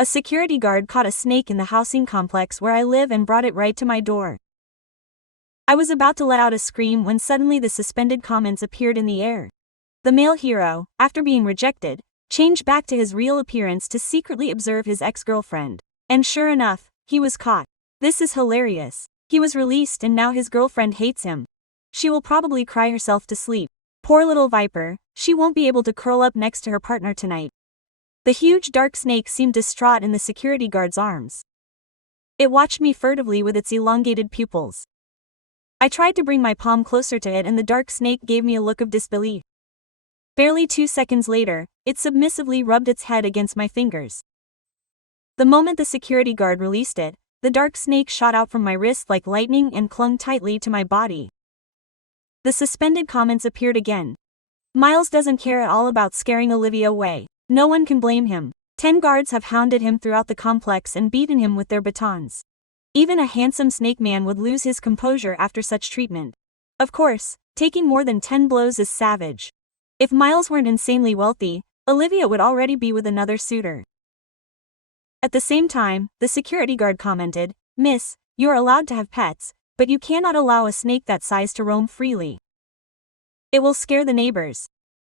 A security guard caught a snake in the housing complex where I live and brought it right to my door. I was about to let out a scream when suddenly the suspended comments appeared in the air. The male hero, after being rejected, changed back to his real appearance to secretly observe his ex-girlfriend. And sure enough, he was caught. This is hilarious. He was released and now his girlfriend hates him. She will probably cry herself to sleep. Poor little viper, she won't be able to curl up next to her partner tonight. The huge dark snake seemed distraught in the security guard's arms. It watched me furtively with its elongated pupils. I tried to bring my palm closer to it and the dark snake gave me a look of disbelief. Barely 2 seconds later, it submissively rubbed its head against my fingers. The moment the security guard released it, the dark snake shot out from my wrist like lightning and clung tightly to my body. The suspended comments appeared again. Miles doesn't care at all about scaring Olivia away. No one can blame him. 10 guards have hounded him throughout the complex and beaten him with their batons. Even a handsome snake man would lose his composure after such treatment. Of course, taking more than 10 blows is savage. If Miles weren't insanely wealthy, Olivia would already be with another suitor. At the same time, the security guard commented, "Miss, you're allowed to have pets, but you cannot allow a snake that size to roam freely. It will scare the neighbors.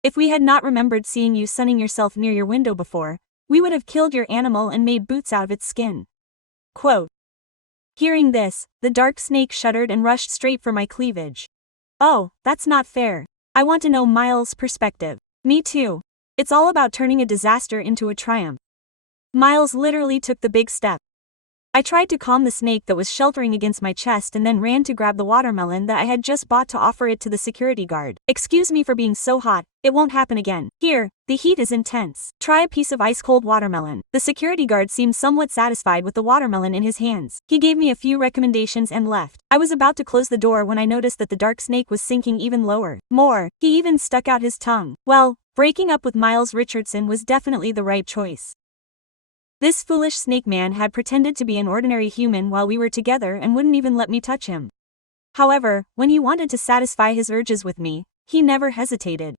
If we had not remembered seeing you sunning yourself near your window before, we would have killed your animal and made boots out of its skin." Quote. Hearing this, the dark snake shuddered and rushed straight for my cleavage. Oh, that's not fair. I want to know Miles' perspective. Me too. It's all about turning a disaster into a triumph. Miles literally took the big step. I tried to calm the snake that was sheltering against my chest and then ran to grab the watermelon that I had just bought to offer it to the security guard. "Excuse me for being so hot, it won't happen again. Here, the heat is intense. Try a piece of ice-cold watermelon." The security guard seemed somewhat satisfied with the watermelon in his hands. He gave me a few recommendations and left. I was about to close the door when I noticed that the dark snake was sinking even lower. More, he even stuck out his tongue. Well, breaking up with Miles Richardson was definitely the right choice. This foolish snake man had pretended to be an ordinary human while we were together and wouldn't even let me touch him. However, when he wanted to satisfy his urges with me, he never hesitated.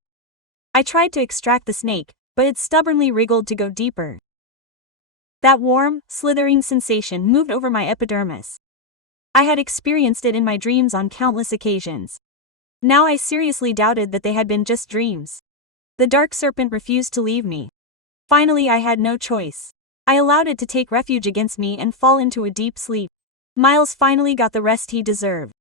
I tried to extract the snake, but it stubbornly wriggled to go deeper. That warm, slithering sensation moved over my epidermis. I had experienced it in my dreams on countless occasions. Now I seriously doubted that they had been just dreams. The dark serpent refused to leave me. Finally, I had no choice. I allowed it to take refuge against me and fall into a deep sleep. Miles finally got the rest he deserved.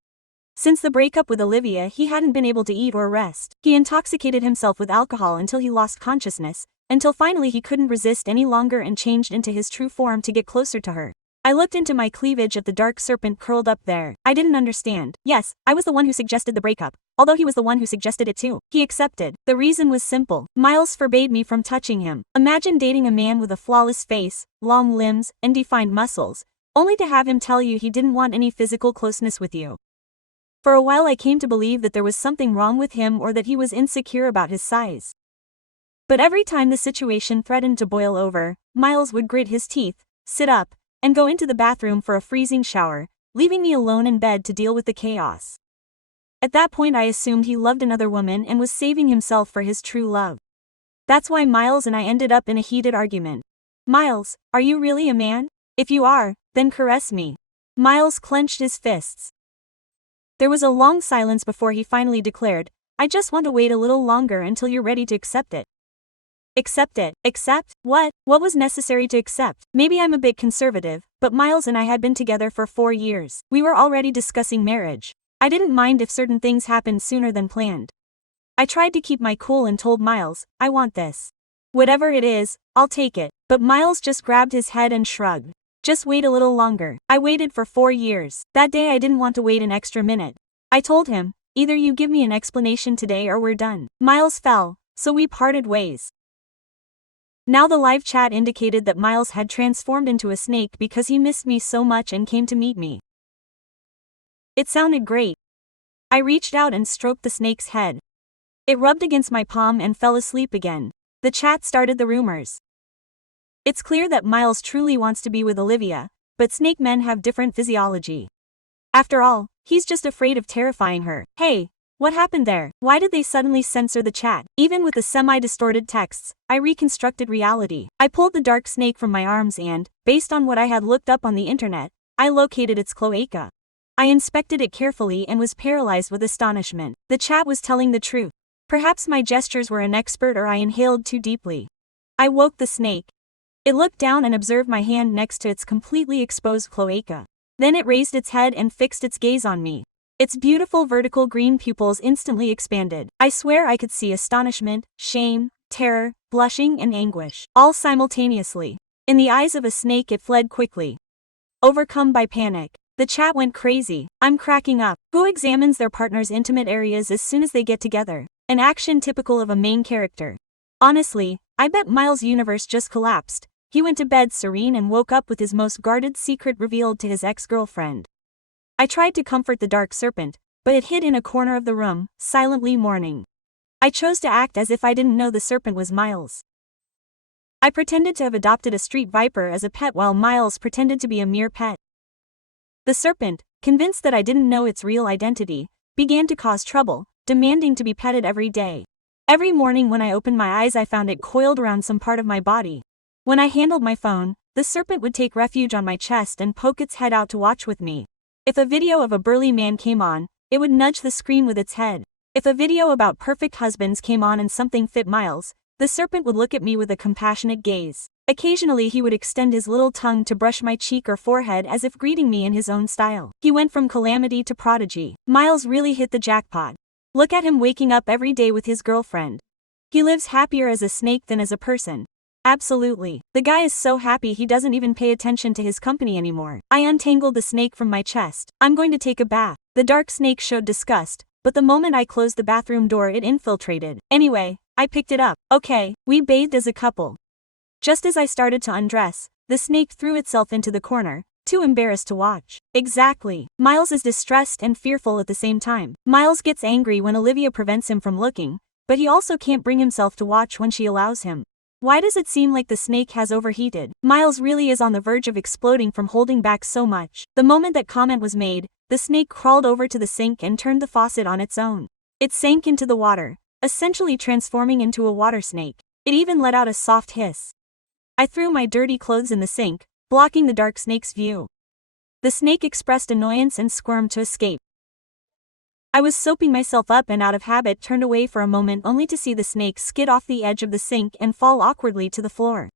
Since the breakup with Olivia, he hadn't been able to eat or rest. He intoxicated himself with alcohol until he lost consciousness, until finally he couldn't resist any longer and changed into his true form to get closer to her. I looked into my cleavage at the dark serpent curled up there. I didn't understand. Yes, I was the one who suggested the breakup, although he was the one who suggested it too. He accepted. The reason was simple. Miles forbade me from touching him. Imagine dating a man with a flawless face, long limbs, and defined muscles, only to have him tell you he didn't want any physical closeness with you. For a while I came to believe that there was something wrong with him or that he was insecure about his size. But every time the situation threatened to boil over, Miles would grit his teeth, sit up, and go into the bathroom for a freezing shower, leaving me alone in bed to deal with the chaos. At that point I assumed he loved another woman and was saving himself for his true love. That's why Miles and I ended up in a heated argument. "Miles, are you really a man? If you are, then caress me." Miles clenched his fists. There was a long silence before he finally declared, "I just want to wait a little longer until you're ready to accept it." Accept it? Accept? What? What was necessary to accept? Maybe I'm a bit conservative, but Miles and I had been together for 4 years. We were already discussing marriage. I didn't mind if certain things happened sooner than planned. I tried to keep my cool and told Miles, "I want this. Whatever it is, I'll take it." But Miles just grabbed his head and shrugged. "Just wait a little longer." I waited for 4 years. That day I didn't want to wait an extra minute. I told him, "Either you give me an explanation today or we're done." Miles fell, so we parted ways. Now the live chat indicated that Miles had transformed into a snake because he missed me so much and came to meet me. It sounded great. I reached out and stroked the snake's head. It rubbed against my palm and fell asleep again. The chat started the rumors. It's clear that Miles truly wants to be with Olivia, but snake men have different physiology. After all, he's just afraid of terrifying her. Hey, What happened there? Why did they suddenly censor the chat? Even with the semi-distorted texts, I reconstructed reality. I pulled the dark snake from my arms and, based on what I had looked up on the internet, I located its cloaca. I inspected it carefully and was paralyzed with astonishment. The chat was telling the truth. Perhaps my gestures were inexpert or I inhaled too deeply. I woke the snake. It looked down and observed my hand next to its completely exposed cloaca. Then it raised its head and fixed its gaze on me. Its beautiful vertical green pupils instantly expanded. I swear I could see astonishment, shame, terror, blushing and anguish, all simultaneously. In the eyes of a snake it fled quickly. Overcome by panic. The chat went crazy. I'm cracking up. Who examines their partner's intimate areas as soon as they get together? An action typical of a main character. Honestly, I bet Miles' universe just collapsed. He went to bed serene and woke up with his most guarded secret revealed to his ex-girlfriend. I tried to comfort the dark serpent, but it hid in a corner of the room, silently mourning. I chose to act as if I didn't know the serpent was Miles. I pretended to have adopted a street viper as a pet while Miles pretended to be a mere pet. The serpent, convinced that I didn't know its real identity, began to cause trouble, demanding to be petted every day. Every morning when I opened my eyes I found it coiled around some part of my body. When I handled my phone, the serpent would take refuge on my chest and poke its head out to watch with me. If a video of a burly man came on, it would nudge the screen with its head. If a video about perfect husbands came on and something fit Miles, the serpent would look at me with a compassionate gaze. Occasionally he would extend his little tongue to brush my cheek or forehead as if greeting me in his own style. He went from calamity to prodigy. Miles really hit the jackpot. Look at him waking up every day with his girlfriend. He lives happier as a snake than as a person. Absolutely. The guy is so happy he doesn't even pay attention to his company anymore. I untangled the snake from my chest. I'm going to take a bath. The dark snake showed disgust, but the moment I closed the bathroom door it infiltrated. Anyway, I picked it up. Okay, we bathed as a couple. Just as I started to undress, the snake threw itself into the corner, too embarrassed to watch. Exactly. Miles is distressed and fearful at the same time. Miles gets angry when Olivia prevents him from looking, but he also can't bring himself to watch when she allows him. Why does it seem like the snake has overheated? Miles really is on the verge of exploding from holding back so much. The moment that comment was made, the snake crawled over to the sink and turned the faucet on its own. It sank into the water, essentially transforming into a water snake. It even let out a soft hiss. I threw my dirty clothes in the sink, blocking the dark snake's view. The snake expressed annoyance and squirmed to escape. I was soaping myself up and out of habit turned away for a moment only to see the snake skid off the edge of the sink and fall awkwardly to the floor.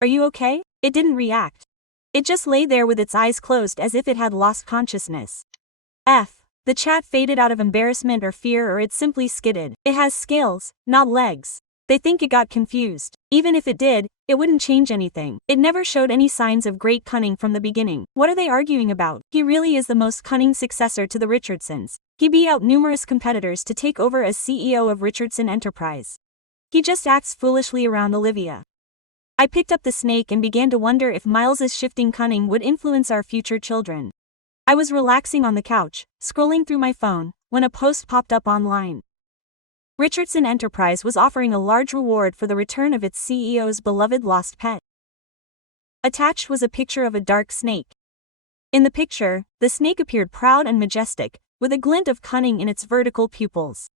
Are you okay? It didn't react. It just lay there with its eyes closed as if it had lost consciousness. The chat faded out of embarrassment or fear or it simply skidded. It has scales, not legs. They think it got confused. Even if it did, it wouldn't change anything. It never showed any signs of great cunning from the beginning. What are they arguing about? He really is the most cunning successor to the Richardsons. He beat out numerous competitors to take over as CEO of Richardson Enterprise. He just acts foolishly around Olivia. I picked up the snake and began to wonder if Miles's shifting cunning would influence our future children. I was relaxing on the couch, scrolling through my phone, when a post popped up online. Richardson Enterprise was offering a large reward for the return of its CEO's beloved lost pet. Attached was a picture of a dark snake. In the picture, the snake appeared proud and majestic, with a glint of cunning in its vertical pupils.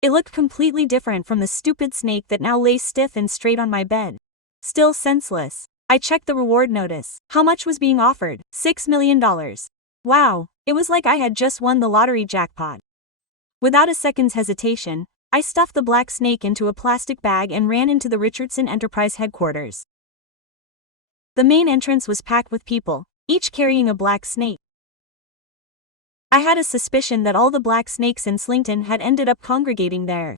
It looked completely different from the stupid snake that now lay stiff and straight on my bed. Still senseless. I checked the reward notice. How much was being offered? $6 million. Wow, it was like I had just won the lottery jackpot. Without a second's hesitation, I stuffed the black snake into a plastic bag and ran into the Richardson Enterprise headquarters. The main entrance was packed with people, each carrying a black snake. I had a suspicion that all the black snakes in Slington had ended up congregating there.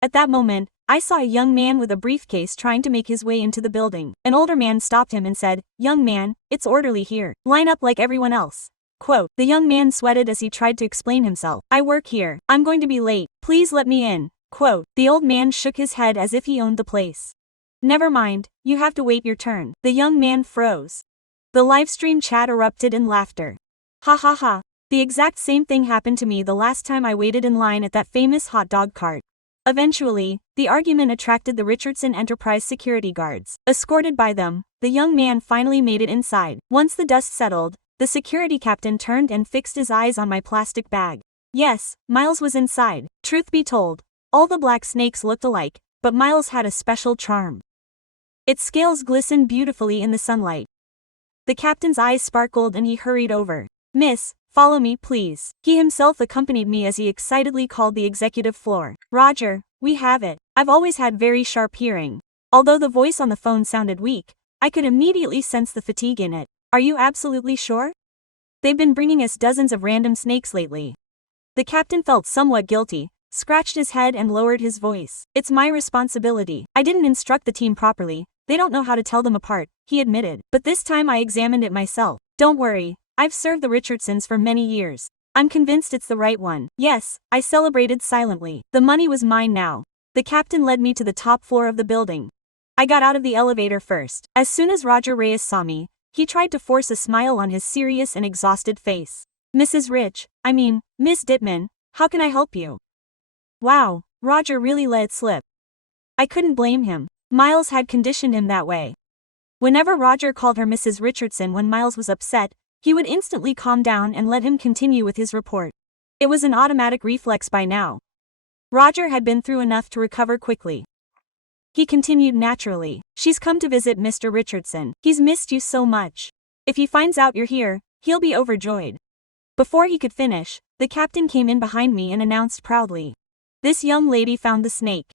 At that moment, I saw a young man with a briefcase trying to make his way into the building. An older man stopped him and said, "Young man, it's orderly here. Line up like everyone else." Quote, the young man sweated as he tried to explain himself. "I work here. I'm going to be late. Please let me in." Quote, the old man shook his head as if he owned the place. "Never mind, you have to wait your turn." The young man froze. The livestream chat erupted in laughter. Ha ha ha. The exact same thing happened to me the last time I waited in line at that famous hot dog cart. Eventually, the argument attracted the Richardson Enterprise security guards. Escorted by them, the young man finally made it inside. Once the dust settled, the security captain turned and fixed his eyes on my plastic bag. Yes, Miles was inside. Truth be told, all the black snakes looked alike, but Miles had a special charm. Its scales glistened beautifully in the sunlight. The captain's eyes sparkled and he hurried over. "Miss, follow me please." He himself accompanied me as he excitedly called the executive floor. "Roger, we have it." I've always had very sharp hearing. Although the voice on the phone sounded weak, I could immediately sense the fatigue in it. "Are you absolutely sure? They've been bringing us dozens of random snakes lately." The captain felt somewhat guilty, scratched his head and lowered his voice. "It's my responsibility. I didn't instruct the team properly. They don't know how to tell them apart," he admitted. "But this time I examined it myself. Don't worry, I've served the Richardsons for many years. I'm convinced it's the right one." "Yes," I celebrated silently. The money was mine now. The captain led me to the top floor of the building. I got out of the elevator first. As soon as Roger Reyes saw me, he tried to force a smile on his serious and exhausted face. Miss Dittman, how can I help you?" Wow, Roger really let it slip. I couldn't blame him. Miles had conditioned him that way. Whenever Roger called her Mrs. Richardson when Miles was upset, he would instantly calm down and let him continue with his report. It was an automatic reflex by now. Roger had been through enough to recover quickly. He continued naturally. "She's come to visit Mr. Richardson. He's missed you so much. If he finds out you're here, he'll be overjoyed." Before he could finish, the captain came in behind me and announced proudly, "This young lady found the snake."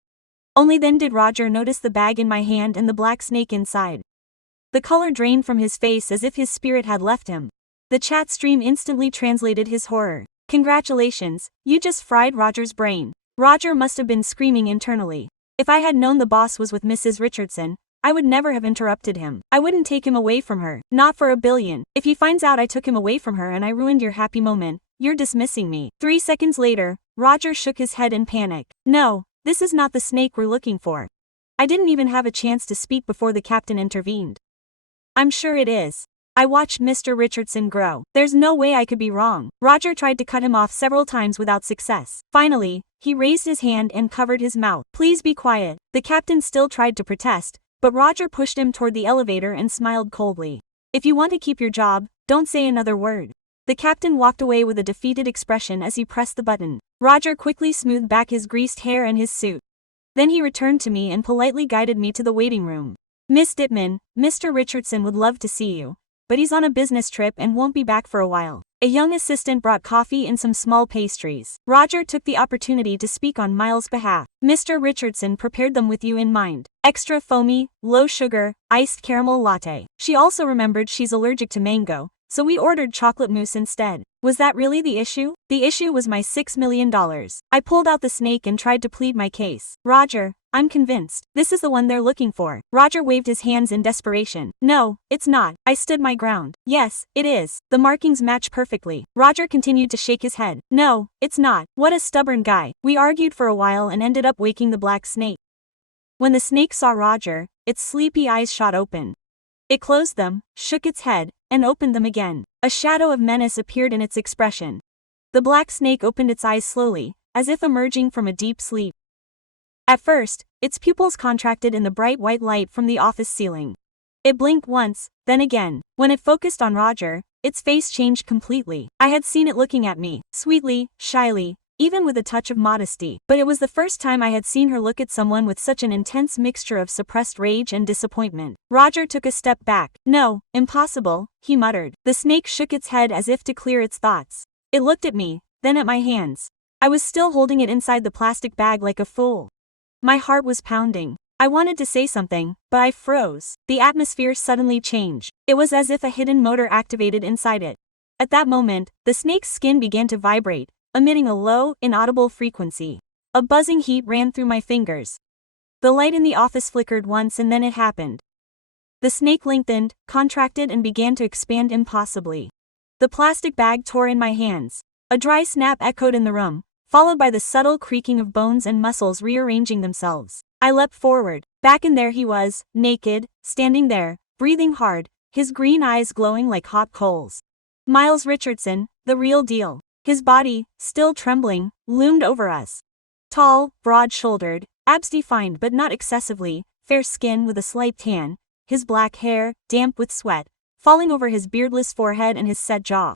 Only then did Roger notice the bag in my hand and the black snake inside. The color drained from his face as if his spirit had left him. The chat stream instantly translated his horror. "Congratulations, you just fried Roger's brain." Roger must have been screaming internally. If I had known the boss was with Mrs. Richardson, I would never have interrupted him. I wouldn't take him away from her, not for a billion. If he finds out I took him away from her and I ruined your happy moment, you're dismissing me. 3 seconds later, Roger shook his head in panic. "No, this is not the snake we're looking for." I didn't even have a chance to speak before the captain intervened. "I'm sure it is." I watched Mr. Richardson grow. There's no way I could be wrong. Roger tried to cut him off several times without success. Finally, he raised his hand and covered his mouth. "Please be quiet." The captain still tried to protest, but Roger pushed him toward the elevator and smiled coldly. "If you want to keep your job, don't say another word." The captain walked away with a defeated expression as he pressed the button. Roger quickly smoothed back his greased hair and his suit. Then he returned to me and politely guided me to the waiting room. "Miss Dittman, Mr. Richardson would love to see you, but he's on a business trip and won't be back for a while." A young assistant brought coffee and some small pastries. Roger took the opportunity to speak on Miles' behalf. "Mr. Richardson prepared them with you in mind. Extra foamy, low sugar, iced caramel latte. She also remembered she's allergic to mango, so we ordered chocolate mousse instead." Was that really the issue? The issue was my $6 million. I pulled out the snake and tried to plead my case. "Roger, I'm convinced. This is the one they're looking for." Roger waved his hands in desperation. "No, it's not." I stood my ground. "Yes, it is. The markings match perfectly." Roger continued to shake his head. "No, it's not." What a stubborn guy. We argued for a while and ended up waking the black snake. When the snake saw Roger, its sleepy eyes shot open. It closed them, shook its head, and opened them again. A shadow of menace appeared in its expression. The black snake opened its eyes slowly, as if emerging from a deep sleep. At first, its pupils contracted in the bright white light from the office ceiling. It blinked once, then again. When it focused on Roger, its face changed completely. I had seen it looking at me, sweetly, shyly, even with a touch of modesty. But it was the first time I had seen her look at someone with such an intense mixture of suppressed rage and disappointment. Roger took a step back. "No, impossible," he muttered. The snake shook its head as if to clear its thoughts. It looked at me, then at my hands. I was still holding it inside the plastic bag like a fool. My heart was pounding. I wanted to say something, but I froze. The atmosphere suddenly changed. It was as if a hidden motor activated inside it. At that moment, the snake's skin began to vibrate, emitting a low, inaudible frequency. A buzzing heat ran through my fingers. The light in the office flickered once and then it happened. The snake lengthened, contracted and began to expand impossibly. The plastic bag tore in my hands. A dry snap echoed in the room, followed by the subtle creaking of bones and muscles rearranging themselves. I leapt forward. Back in there he was, naked, standing there, breathing hard, his green eyes glowing like hot coals. Miles Richardson, the real deal. His body, still trembling, loomed over us. Tall, broad-shouldered, abs defined but not excessively, fair skin with a slight tan, his black hair, damp with sweat, falling over his beardless forehead and his set jaw.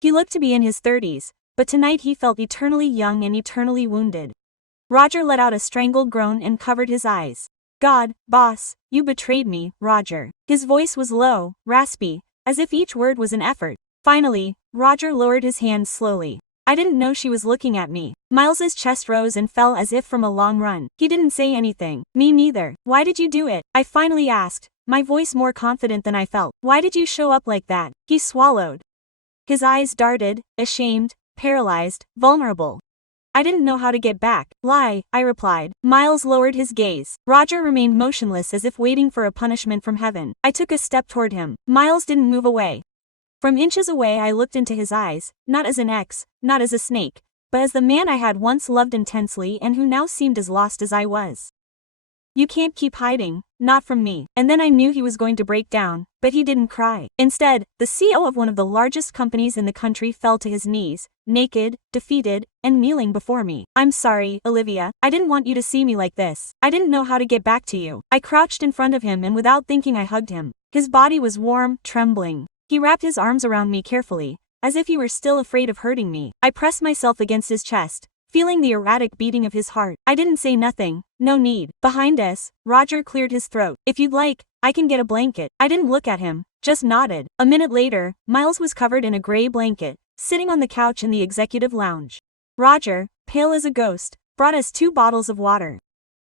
He looked to be in his 30s, but tonight he felt eternally young and eternally wounded. Roger let out a strangled groan and covered his eyes. God, boss, you betrayed me, Roger. His voice was low, raspy, as if each word was an effort. Finally, Roger lowered his hands slowly. I didn't know she was looking at me. Miles's chest rose and fell as if from a long run. He didn't say anything. Me neither. Why did you do it? I finally asked, my voice more confident than I felt. Why did you show up like that? He swallowed. His eyes darted, ashamed, paralyzed, vulnerable. I didn't know how to get back. Lie, I replied. Miles lowered his gaze. Roger remained motionless as if waiting for a punishment from heaven. I took a step toward him. Miles didn't move away. From inches away I looked into his eyes, not as an ex, not as a snake, but as the man I had once loved intensely and who now seemed as lost as I was. You can't keep hiding, not from me. And then I knew he was going to break down, but he didn't cry. Instead, the CEO of one of the largest companies in the country fell to his knees, naked, defeated, and kneeling before me. I'm sorry, Olivia, I didn't want you to see me like this. I didn't know how to get back to you. I crouched in front of him and without thinking I hugged him. His body was warm, trembling. He wrapped his arms around me carefully, as if he were still afraid of hurting me. I pressed myself against his chest, feeling the erratic beating of his heart. I didn't say nothing, no need. Behind us, Roger cleared his throat. If you'd like, I can get a blanket. I didn't look at him, just nodded. A minute later, Miles was covered in a gray blanket, sitting on the couch in the executive lounge. Roger, pale as a ghost, brought us 2 bottles of water.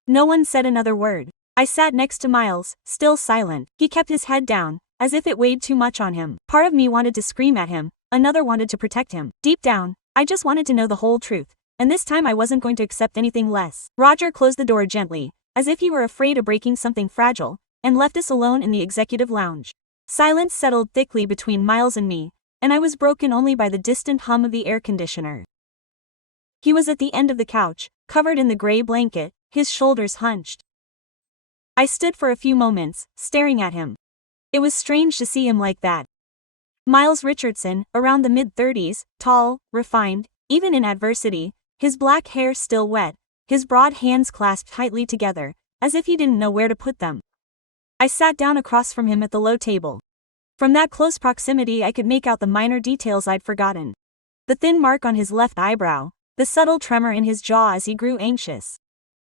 No one said another word. I sat next to Miles, still silent. He kept his head down, as if it weighed too much on him. Part of me wanted to scream at him, another wanted to protect him. Deep down, I just wanted to know the whole truth, and this time I wasn't going to accept anything less. Roger closed the door gently, as if he were afraid of breaking something fragile, and left us alone in the executive lounge. Silence settled thickly between Miles and me, and I was broken only by the distant hum of the air conditioner. He was at the end of the couch, covered in the gray blanket, his shoulders hunched. I stood for a few moments, staring at him. It was strange to see him like that. Miles Richardson, around the mid-30s, tall, refined, even in adversity, his black hair still wet, his broad hands clasped tightly together, as if he didn't know where to put them. I sat down across from him at the low table. From that close proximity I could make out the minor details I'd forgotten. The thin mark on his left eyebrow, the subtle tremor in his jaw as he grew anxious.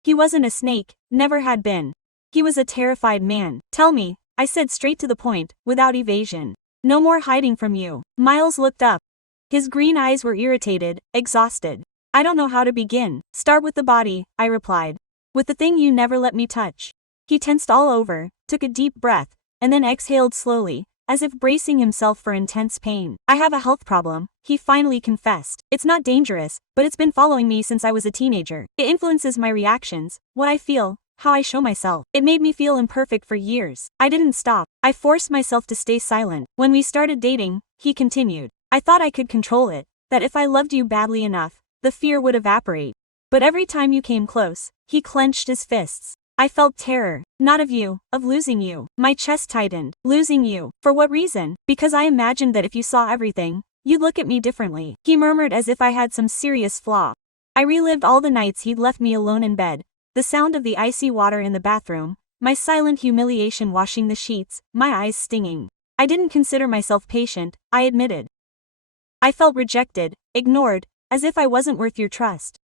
He wasn't a snake, never had been. He was a terrified man. Tell me, I said straight to the point, without evasion. No more hiding from you. Miles looked up. His green eyes were irritated, exhausted. I don't know how to begin. Start with the body, I replied. With the thing you never let me touch. He tensed all over, took a deep breath, and then exhaled slowly, as if bracing himself for intense pain. I have a health problem, he finally confessed. It's not dangerous, but it's been following me since I was a teenager. It influences my reactions, what I feel, how I show myself. It made me feel imperfect for years. I didn't stop. I forced myself to stay silent. When we started dating, he continued, I thought I could control it, that if I loved you badly enough, the fear would evaporate. But every time you came close, he clenched his fists. I felt terror, not of you, of losing you. My chest tightened. Losing you. For what reason? Because I imagined that if you saw everything, you'd look at me differently. He murmured as if I had some serious flaw. I relived all the nights he'd left me alone in bed. The sound of the icy water in the bathroom, my silent humiliation washing the sheets, my eyes stinging. I didn't consider myself patient, I admitted. I felt rejected, ignored, as if I wasn't worth your trust.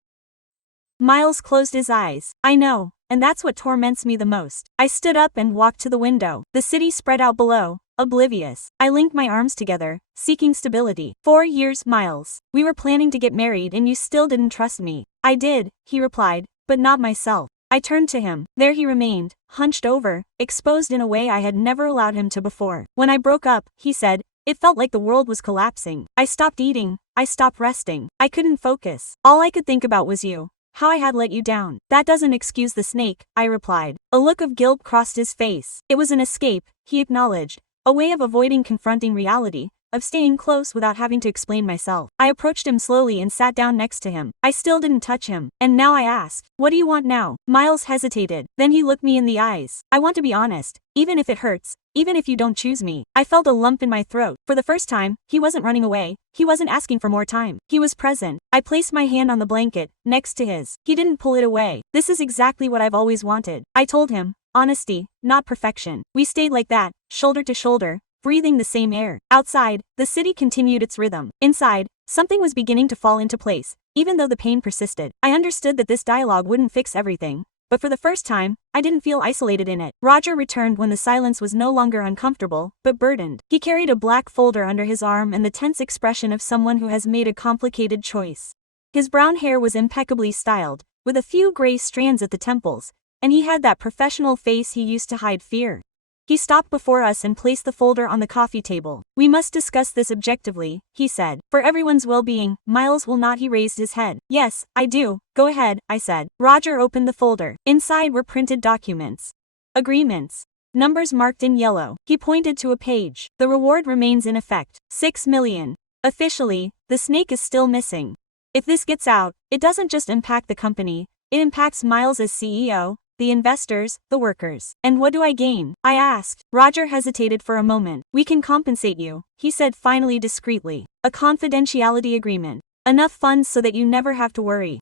Miles closed his eyes. I know, and that's what torments me the most. I stood up and walked to the window. The city spread out below, oblivious. I linked my arms together, seeking stability. 4 years, Miles. We were planning to get married and you still didn't trust me. I did, he replied, but not myself. I turned to him. There he remained, hunched over, exposed in a way I had never allowed him to before. When I broke up, he said, it felt like the world was collapsing. I stopped eating, I stopped resting. I couldn't focus. All I could think about was you. How I had let you down. That doesn't excuse the snake, I replied. A look of guilt crossed his face. It was an escape, he acknowledged. A way of avoiding confronting reality, of staying close without having to explain myself. I approached him slowly and sat down next to him. I still didn't touch him. And now I asked, what do you want now? Miles hesitated. Then he looked me in the eyes. I want to be honest, even if it hurts, even if you don't choose me. I felt a lump in my throat. For the first time, he wasn't running away. He wasn't asking for more time. He was present. I placed my hand on the blanket, next to his. He didn't pull it away. This is exactly what I've always wanted. I told him, honesty, not perfection. We stayed like that, shoulder to shoulder, breathing the same air. Outside, the city continued its rhythm. Inside, Something was beginning to fall into place, even though the pain persisted. I understood that this dialogue wouldn't fix everything, but for the first time, I didn't feel isolated in it. Roger returned when the silence was no longer uncomfortable, but burdened. He carried a black folder under his arm and the tense expression of someone who has made a complicated choice. His brown hair was impeccably styled, with a few gray strands at the temples, and he had that professional face he used to hide fear. He stopped before us and placed the folder on the coffee table. "We must discuss this objectively," he said. "For everyone's well-being." Miles will not. He raised his head. "Yes, I do. Go ahead," I said. Roger opened the folder. Inside were printed documents. Agreements. Numbers marked in yellow. He pointed to a page. "The reward remains in effect. 6 million. Officially, the snake is still missing. If this gets out, it doesn't just impact the company, it impacts Miles as CEO, the investors, the workers. And what do I gain?" I asked. Roger hesitated for a moment. "We can compensate you," he said finally discreetly. "A confidentiality agreement. Enough funds so that you never have to worry."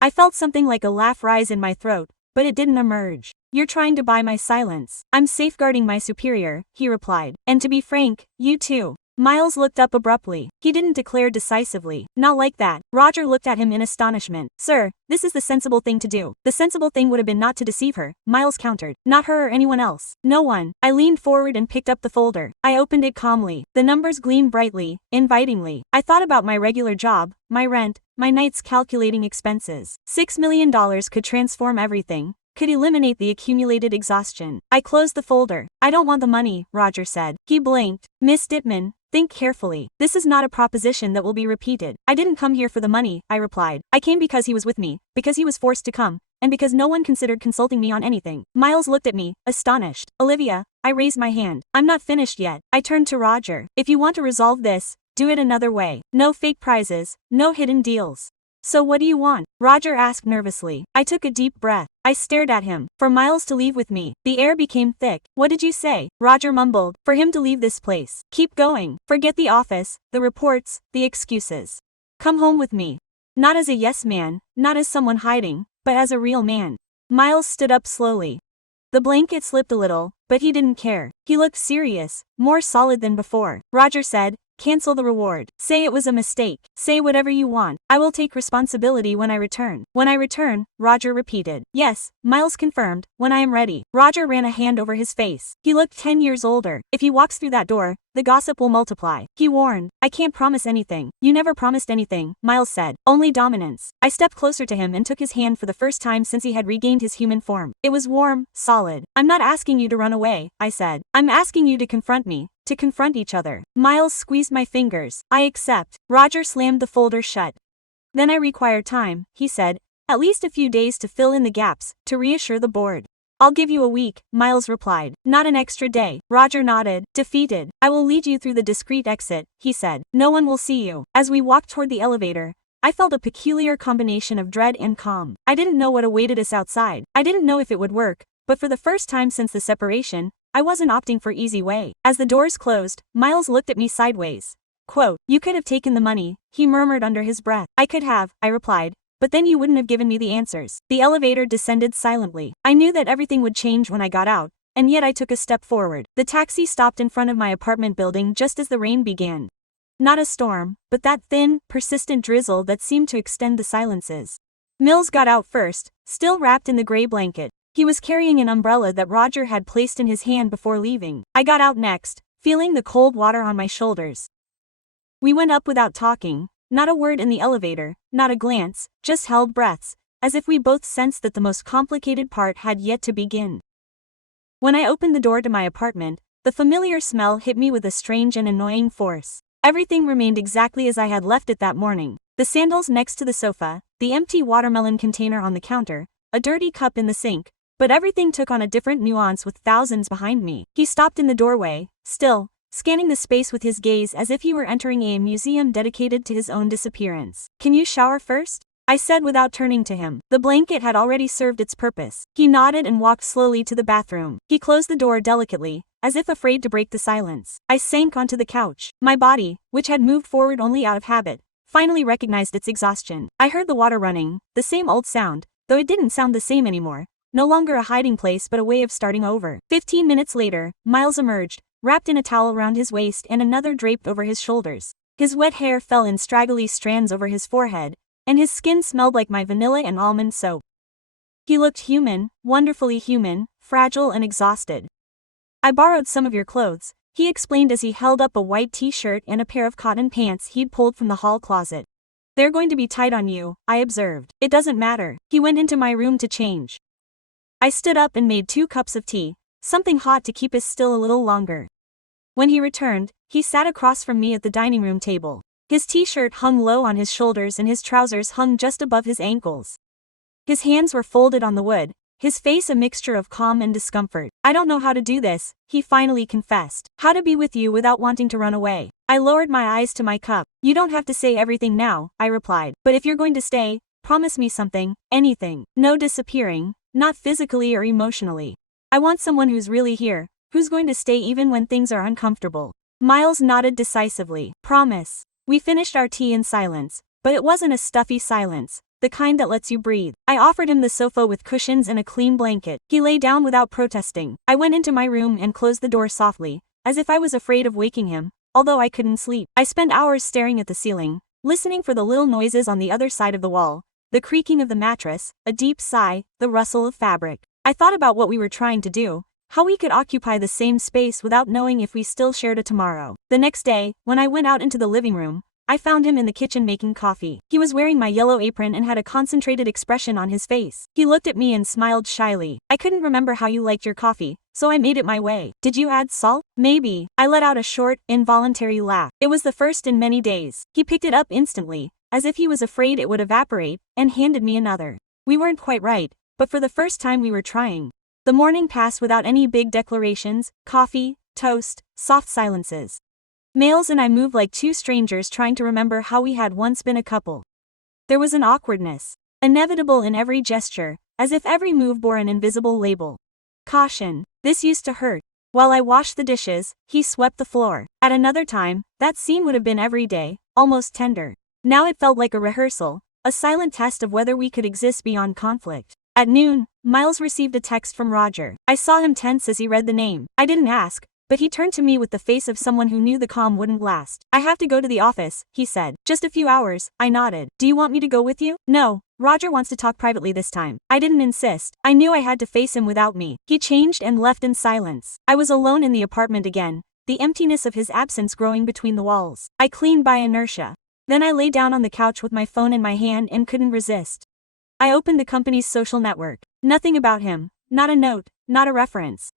I felt something like a laugh rise in my throat, but it didn't emerge. "You're trying to buy my silence." "I'm safeguarding my superior," he replied. "And to be frank, you too." Miles looked up abruptly. He didn't declare decisively. "Not like that." Roger looked at him in astonishment. "Sir, this is the sensible thing to do." "The sensible thing would have been not to deceive her," Miles countered. "Not her or anyone else." "No one." I leaned forward and picked up the folder. I opened it calmly. The numbers gleamed brightly, invitingly. I thought about my regular job, my rent, my nights calculating expenses. $6 million could transform everything, could eliminate the accumulated exhaustion. I closed the folder. "I don't want the money," Roger said. He blinked. "Miss Dittman, think carefully. This is not a proposition that will be repeated." "I didn't come here for the money," I replied. "I came because he was with me, because he was forced to come, and because no one considered consulting me on anything." Miles looked at me, astonished. "Olivia," I raised my hand. "I'm not finished yet." I turned to Roger. "If you want to resolve this, do it another way. No fake prizes, no hidden deals." "So what do you want?" Roger asked nervously. I took a deep breath. I stared at him. "For Miles to leave with me." The air became thick. "What did you say?" Roger mumbled. "For him to leave this place. Keep going. Forget the office, the reports, the excuses. Come home with me. Not as a yes man, not as someone hiding, but as a real man." Miles stood up slowly. The blanket slipped a little, but he didn't care. He looked serious, more solid than before. Roger said, "Cancel the reward. Say it was a mistake. Say whatever you want. I will take responsibility when I return." "When I return," Roger repeated. "Yes," Miles confirmed, "when I am ready." Roger ran a hand over his face. He looked 10 years older. "If he walks through that door, the gossip will multiply," he warned. "I can't promise anything." "You never promised anything," Miles said. "Only dominance." I stepped closer to him and took his hand for the first time since he had regained his human form. It was warm, solid. "I'm not asking you to run away," I said. "I'm asking you to confront me. To confront each other." Miles squeezed my fingers. "I accept." Roger slammed the folder shut. "Then I require time," he said. "At least a few days to fill in the gaps, to reassure the board." "I'll give you a week," Miles replied. "Not an extra day." Roger nodded, defeated. "I will lead you through the discreet exit," he said. "No one will see you." As we walked toward the elevator, I felt a peculiar combination of dread and calm. I didn't know what awaited us outside. I didn't know if it would work, but for the first time since the separation, I wasn't opting for easy way. As the doors closed, Miles looked at me sideways. Quote, "You could have taken the money," he murmured under his breath. "I could have," I replied, "but then you wouldn't have given me the answers." The elevator descended silently. I knew that everything would change when I got out, and yet I took a step forward. The taxi stopped in front of my apartment building just as the rain began. Not a storm, but that thin, persistent drizzle that seemed to extend the silences. Mills got out first, still wrapped in the gray blanket. He was carrying an umbrella that Roger had placed in his hand before leaving. I got out next, feeling the cold water on my shoulders. We went up without talking, not a word in the elevator, not a glance, just held breaths, as if we both sensed that the most complicated part had yet to begin. When I opened the door to my apartment, the familiar smell hit me with a strange and annoying force. Everything remained exactly as I had left it that morning. The sandals next to the sofa, the empty watermelon container on the counter, a dirty cup in the sink, but everything took on a different nuance with thousands behind me. He stopped in the doorway, still, scanning the space with his gaze as if he were entering a museum dedicated to his own disappearance. "Can you shower first?" I said without turning to him. The blanket had already served its purpose. He nodded and walked slowly to the bathroom. He closed the door delicately, as if afraid to break the silence. I sank onto the couch. My body, which had moved forward only out of habit, finally recognized its exhaustion. I heard the water running, the same old sound, though it didn't sound the same anymore. No longer a hiding place but a way of starting over. 15 minutes later, Miles emerged, wrapped in a towel around his waist and another draped over his shoulders. His wet hair fell in straggly strands over his forehead, and his skin smelled like my vanilla and almond soap. He looked human, wonderfully human, fragile and exhausted. "I borrowed some of your clothes," he explained as he held up a white t-shirt and a pair of cotton pants he'd pulled from the hall closet. "They're going to be tight on you," I observed. "It doesn't matter." He went into my room to change. I stood up and made 2 cups of tea, something hot to keep us still a little longer. When he returned, he sat across from me at the dining room table. His t-shirt hung low on his shoulders and his trousers hung just above his ankles. His hands were folded on the wood, his face a mixture of calm and discomfort. "I don't know how to do this," he finally confessed. "How to be with you without wanting to run away." I lowered my eyes to my cup. "You don't have to say everything now," I replied. "But if you're going to stay, promise me something, anything. No disappearing, not physically or emotionally. I want someone who's really here, who's going to stay even when things are uncomfortable." Miles nodded decisively. "Promise." We finished our tea in silence, but it wasn't a stuffy silence, the kind that lets you breathe. I offered him the sofa with cushions and a clean blanket. He lay down without protesting. I went into my room and closed the door softly, as if I was afraid of waking him, although I couldn't sleep. I spent hours staring at the ceiling, listening for the little noises on the other side of the wall, the creaking of the mattress, a deep sigh, the rustle of fabric. I thought about what we were trying to do, how we could occupy the same space without knowing if we still shared a tomorrow. The next day, when I went out into the living room, I found him in the kitchen making coffee. He was wearing my yellow apron and had a concentrated expression on his face. He looked at me and smiled shyly. "I couldn't remember how you liked your coffee, so I made it my way. Did you add salt?" "Maybe." I let out a short, involuntary laugh. It was the first in many days. He picked it up instantly, as if he was afraid it would evaporate, and handed me another. We weren't quite right, but for the first time we were trying. The morning passed without any big declarations, coffee, toast, soft silences. Miles and I moved like 2 strangers trying to remember how we had once been a couple. There was an awkwardness, inevitable in every gesture, as if every move bore an invisible label. Caution. This used to hurt. While I washed the dishes, he swept the floor. At another time, that scene would have been every day, almost tender. Now it felt like a rehearsal, a silent test of whether we could exist beyond conflict. At noon, Miles received a text from Roger. I saw him tense as he read the name. I didn't ask, but he turned to me with the face of someone who knew the calm wouldn't last. "I have to go to the office," he said. "Just a few hours," I nodded. "Do you want me to go with you?" "No, Roger wants to talk privately this time." I didn't insist. I knew I had to face him without me. He changed and left in silence. I was alone in the apartment again, the emptiness of his absence growing between the walls. I cleaned by inertia. Then I lay down on the couch with my phone in my hand and couldn't resist. I opened the company's social network. Nothing about him, not a note, not a reference.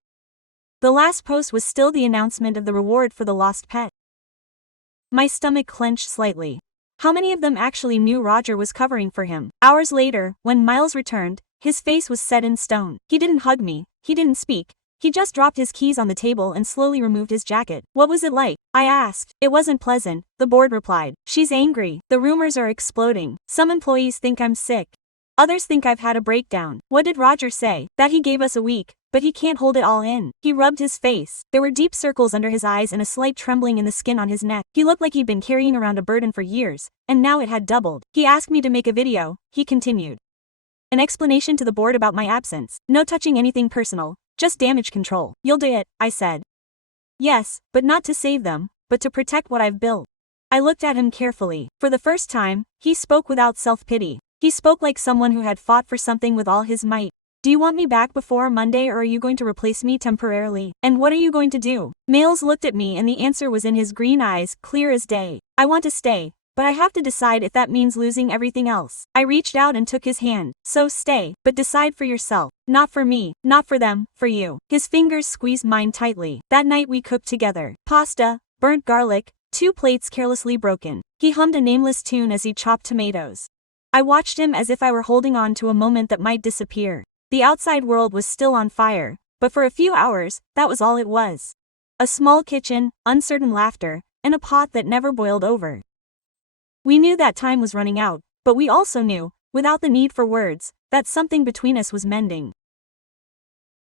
The last post was still the announcement of the reward for the lost pet. My stomach clenched slightly. How many of them actually knew Roger was covering for him? Hours later, when Miles returned, his face was set in stone. He didn't hug me, he didn't speak. He just dropped his keys on the table and slowly removed his jacket. "What was it like?" I asked. "It wasn't pleasant," the board replied. "She's angry. The rumors are exploding. Some employees think I'm sick. Others think I've had a breakdown." "What did Roger say?" "That he gave us a week, but he can't hold it all in." He rubbed his face. There were deep circles under his eyes and a slight trembling in the skin on his neck. He looked like he'd been carrying around a burden for years, and now it had doubled. "He asked me to make a video," he continued. "An explanation to the board about my absence. No touching anything personal, just damage control." "You'll do it," I said. "Yes, but not to save them, but to protect what I've built." I looked at him carefully. For the first time, he spoke without self-pity. He spoke like someone who had fought for something with all his might. "Do you want me back before Monday or are you going to replace me temporarily? And what are you going to do?" Miles looked at me and the answer was in his green eyes, clear as day. "I want to stay, but I have to decide if that means losing everything else." I reached out and took his hand. "So stay, but decide for yourself. Not for me, not for them, for you." His fingers squeezed mine tightly. That night we cooked together. Pasta, burnt garlic, 2 plates carelessly broken. He hummed a nameless tune as he chopped tomatoes. I watched him as if I were holding on to a moment that might disappear. The outside world was still on fire, but for a few hours, that was all it was. A small kitchen, uncertain laughter, and a pot that never boiled over. We knew that time was running out, but we also knew, without the need for words, that something between us was mending.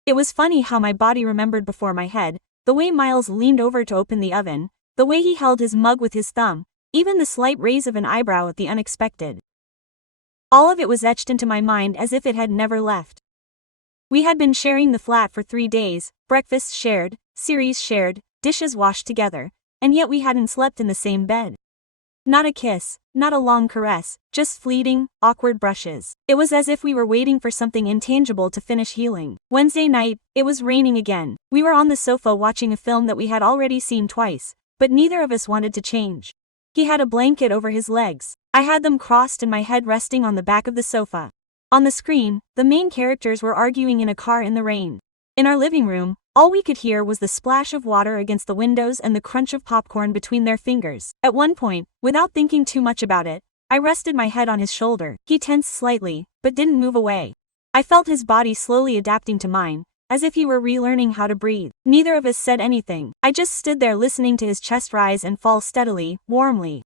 It was funny how my body remembered before my head, the way Miles leaned over to open the oven, the way he held his mug with his thumb, even the slight raise of an eyebrow at the unexpected. All of it was etched into my mind as if it had never left. We had been sharing the flat for 3 days, breakfasts shared, series shared, dishes washed together, and yet we hadn't slept in the same bed. Not a kiss, not a long caress, just fleeting, awkward brushes. It was as if we were waiting for something intangible to finish healing. Wednesday night, it was raining again. We were on the sofa watching a film that we had already seen twice, but neither of us wanted to change. He had a blanket over his legs. I had them crossed and my head resting on the back of the sofa. On the screen, the main characters were arguing in a car in the rain. In our living room, all we could hear was the splash of water against the windows and the crunch of popcorn between their fingers. At one point, without thinking too much about it, I rested my head on his shoulder. He tensed slightly, but didn't move away. I felt his body slowly adapting to mine, as if he were relearning how to breathe. Neither of us said anything. I just stood there listening to his chest rise and fall steadily, warmly.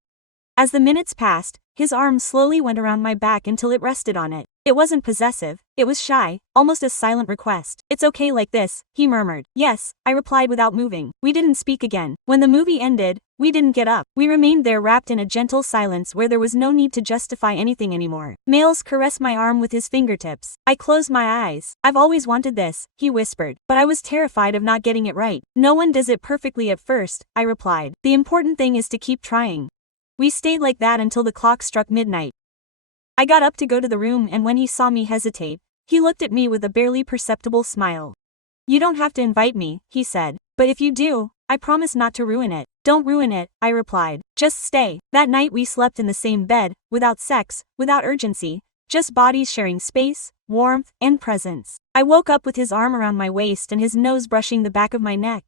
As the minutes passed, his arm slowly went around my back until it rested on it. It wasn't possessive, it was shy, almost a silent request. "It's okay like this," he murmured. "Yes," I replied without moving. We didn't speak again. When the movie ended, we didn't get up. We remained there wrapped in a gentle silence where there was no need to justify anything anymore. Miles caressed my arm with his fingertips. I closed my eyes. "I've always wanted this," he whispered, but I was terrified of not getting it right. "No one does it perfectly at first," I replied. "The important thing is to keep trying." We stayed like that until the clock struck midnight. I got up to go to the room and when he saw me hesitate, he looked at me with a barely perceptible smile. "You don't have to invite me," he said, "but if you do, I promise not to ruin it." "Don't ruin it," I replied. "Just stay." That night we slept in the same bed, without sex, without urgency, just bodies sharing space, warmth, and presence. I woke up with his arm around my waist and his nose brushing the back of my neck.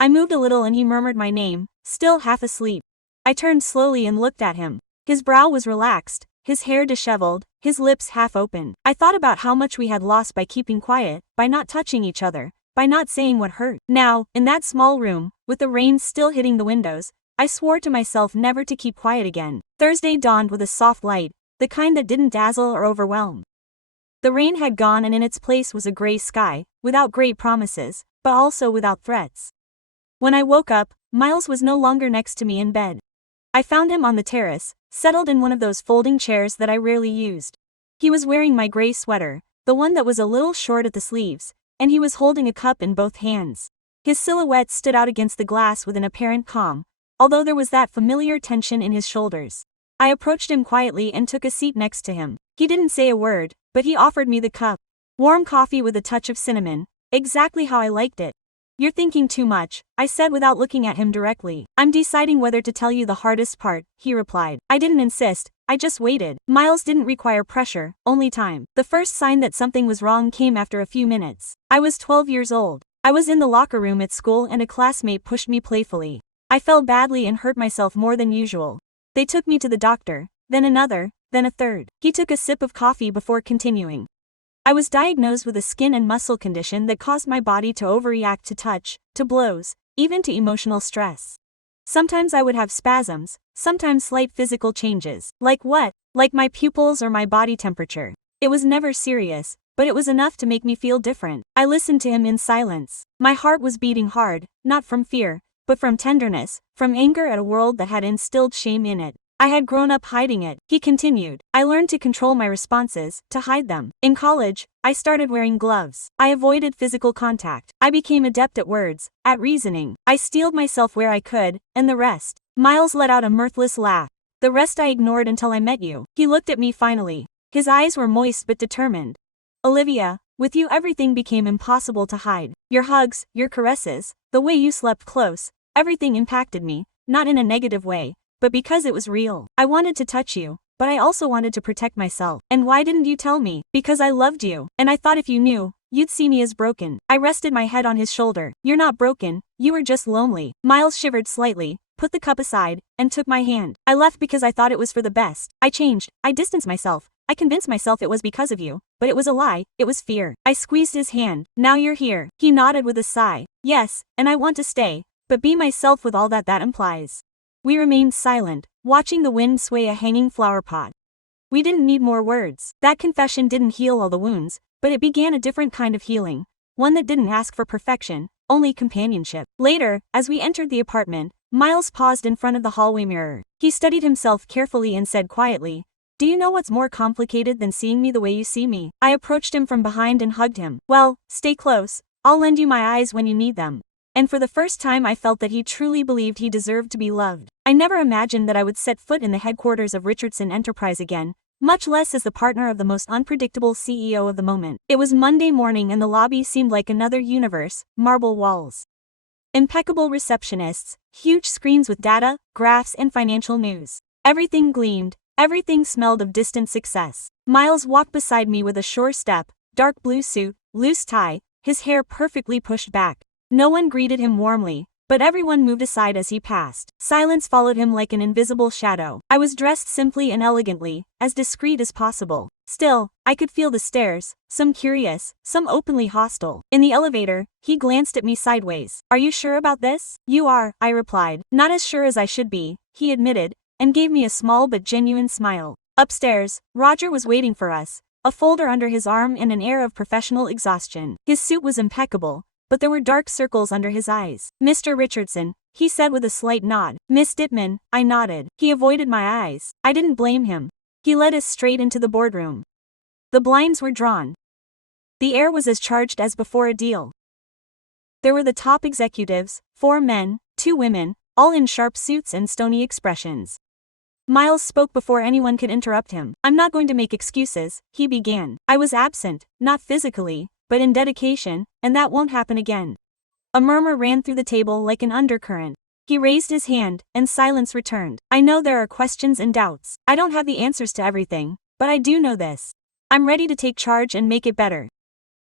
I moved a little and he murmured my name, still half asleep. I turned slowly and looked at him. His brow was relaxed, his hair disheveled, his lips half open. I thought about how much we had lost by keeping quiet, by not touching each other, by not saying what hurt. Now, in that small room, with the rain still hitting the windows, I swore to myself never to keep quiet again. Thursday dawned with a soft light, the kind that didn't dazzle or overwhelm. The rain had gone and in its place was a gray sky, without great promises, but also without threats. When I woke up, Miles was no longer next to me in bed. I found him on the terrace, settled in one of those folding chairs that I rarely used. He was wearing my gray sweater, the one that was a little short at the sleeves, and he was holding a cup in both hands. His silhouette stood out against the glass with an apparent calm, although there was that familiar tension in his shoulders. I approached him quietly and took a seat next to him. He didn't say a word, but he offered me the cup. Warm coffee with a touch of cinnamon, exactly how I liked it. "You're thinking too much," I said without looking at him directly. "I'm deciding whether to tell you the hardest part," he replied. I didn't insist, I just waited. Miles didn't require pressure, only time. The first sign that something was wrong came after a few minutes. I was 12 years old. I was in the locker room at school and a classmate pushed me playfully. I fell badly and hurt myself more than usual. They took me to the doctor, then another, then a third. He took a sip of coffee before continuing. I was diagnosed with a skin and muscle condition that caused my body to overreact to touch, to blows, even to emotional stress. Sometimes I would have spasms, sometimes slight physical changes. Like what? Like my pupils or my body temperature. It was never serious, but it was enough to make me feel different. I listened to him in silence. My heart was beating hard, not from fear, but from tenderness, from anger at a world that had instilled shame in it. I had grown up hiding it. He continued. I learned to control my responses, to hide them. In college, I started wearing gloves. I avoided physical contact. I became adept at words, at reasoning. I steeled myself where I could, and the rest. Miles let out a mirthless laugh. "The rest I ignored until I met you." He looked at me finally. His eyes were moist but determined. "Olivia, with you everything became impossible to hide. Your hugs, your caresses, the way you slept close, everything impacted me, not in a negative way, but because it was real. I wanted to touch you, but I also wanted to protect myself. And why didn't you tell me? Because I loved you, and I thought if you knew, you'd see me as broken." I rested my head on his shoulder. "You're not broken, you were just lonely." Miles shivered slightly, put the cup aside, and took my hand. "I left because I thought it was for the best. I changed, I distanced myself. I convinced myself it was because of you, but it was a lie, it was fear." I squeezed his hand. "Now you're here." He nodded with a sigh. "Yes, and I want to stay, but be myself with all that implies." We remained silent, watching the wind sway a hanging flower pot. We didn't need more words. That confession didn't heal all the wounds, but it began a different kind of healing, one that didn't ask for perfection, only companionship. Later, as we entered the apartment, Miles paused in front of the hallway mirror. He studied himself carefully and said quietly, "Do you know what's more complicated than seeing me the way you see me?" I approached him from behind and hugged him. "Well, stay close. I'll lend you my eyes when you need them." and for the first time I felt that he truly believed he deserved to be loved. I never imagined that I would set foot in the headquarters of Richardson Enterprise again, much less as the partner of the most unpredictable CEO of the moment. It was Monday morning and the lobby seemed like another universe: marble walls, impeccable receptionists, huge screens with data, graphs and financial news. Everything gleamed, everything smelled of distant success. Miles walked beside me with a sure step, dark blue suit, loose tie, his hair perfectly pushed back. No one greeted him warmly, but everyone moved aside as he passed. Silence followed him like an invisible shadow. I was dressed simply and elegantly, as discreet as possible. Still, I could feel the stares, some curious, some openly hostile. In the elevator, he glanced at me sideways. "Are you sure about this?" "You are," I replied. "Not as sure as I should be," he admitted, and gave me a small but genuine smile. Upstairs, Roger was waiting for us, a folder under his arm and an air of professional exhaustion. His suit was impeccable, but there were dark circles under his eyes. "Mr. Richardson," he said with a slight nod. "Miss Dittman," I nodded. He avoided my eyes. I didn't blame him. He led us straight into the boardroom. The blinds were drawn. The air was as charged as before a deal. There were the top executives, 4 men, 2 women, all in sharp suits and stony expressions. Miles spoke before anyone could interrupt him. "I'm not going to make excuses," he began. "I was absent, not physically, but in dedication, and that won't happen again." A murmur ran through the table like an undercurrent. He raised his hand, and silence returned. "I know there are questions and doubts. I don't have the answers to everything, but I do know this. I'm ready to take charge and make it better."